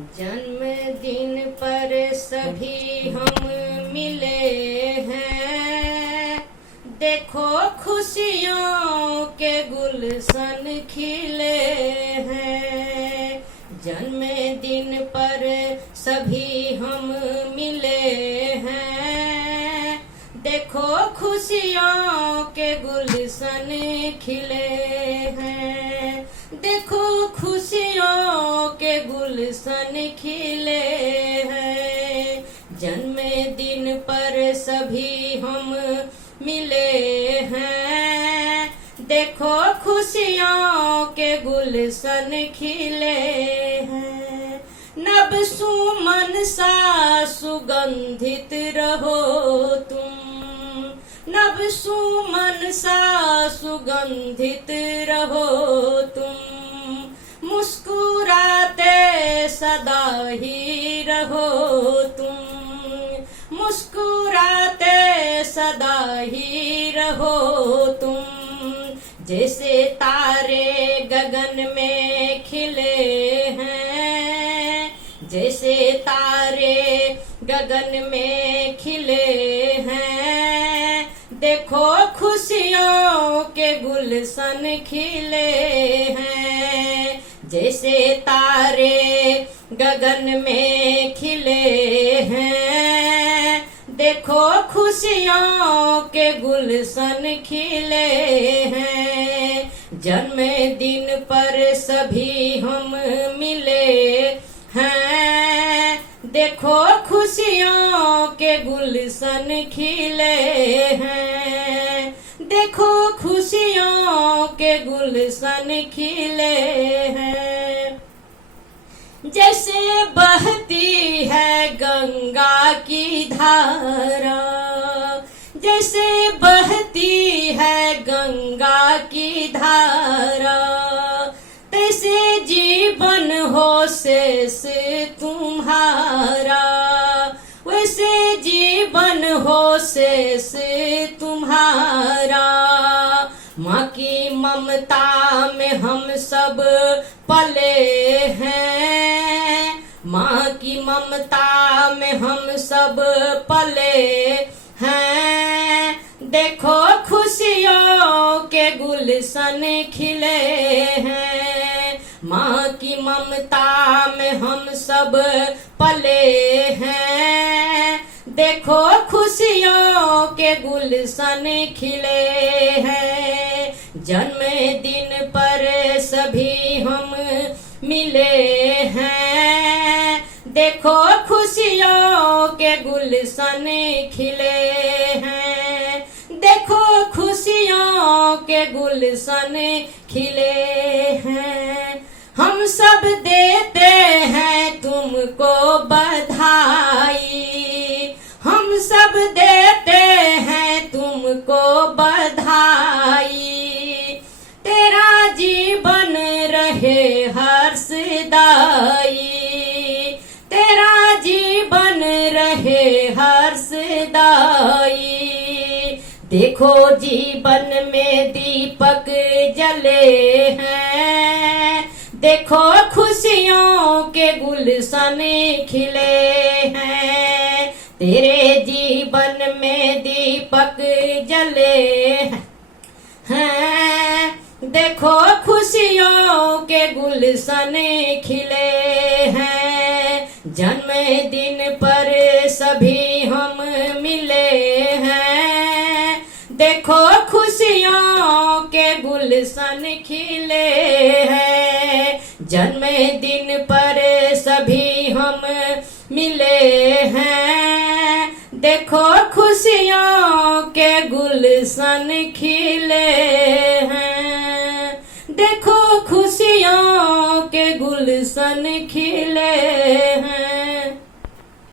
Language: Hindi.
जन्मदिन पर सभी हम मिले हैं, देखो खुशियों के गुलशन खिले हैं। जन्मदिन पर सभी हम मिले हैं, देखो खुशियों के गुलशन खिले हैं। देखो खुशियों के गुलशन खिले हैं। जन्मदिन पर सभी हम मिले हैं, देखो खुशियों के गुलशन खिले हैं। नभ सुमन सा सुगंधित रहो तुम, नभ सुमन सा सुगंधित रहो तुम। मुस्कुराते सदा ही रहो तुम, मुस्कुराते सदा ही रहो तुम। जैसे तारे गगन में खिले हैं, जैसे तारे गगन में खिले हैं, देखो खुशियों के गुलशन खिले हैं। जैसे तारे गगन में खिले हैं, देखो खुशियों के गुलशन खिले हैं। जन्मदिन पर सभी हम मिले हैं, देखो खुशियों के गुलशन खिले हैं। देखो खुशियों के गुलशन खिले हैं। जैसे बहती है गंगा की धारा, जैसे बहती है गंगा की धारा, तैसे जीवन हो शेष तुम्हारा, वैसे जीवन हो शेष तुम्हारा। माँ की ममता में हम सब पले हैं, माँ की ममता में हम सब पले हैं। देखो खुशियों के गुलशन खिले हैं। माँ की ममता में हम सब पले हैं, देखो खुशियों के गुलशन खिले हैं। जन्मदिन पर सभी हम मिले हैं, देखो खुशियों के गुलशन खिले हैं। देखो खुशियों के गुलशन खिले हैं। हम सब देते हैं तुमको बधाई, हम सब देते हैं तुमको बधाई। तेरा जीवन रहे हर्षदाई, तेरा जीवन रहे हर्षदाई। देखो जीवन में दीपक जले हैं, देखो खुशियों के गुलशन खिले हैं। तेरे जीवन में दीपक जले हैं, देखो खुशियों के गुलशन खिले हैं। जन्मदिन पर सभी हम मिले हैं, देखो खुशियों के गुलशन खिले हैं। जन्मदिन पर सभी हम मिले हैं, देखो खुशियों के गुलशन खिले हैं। देखो खुशियों के गुलशन खिले हैं।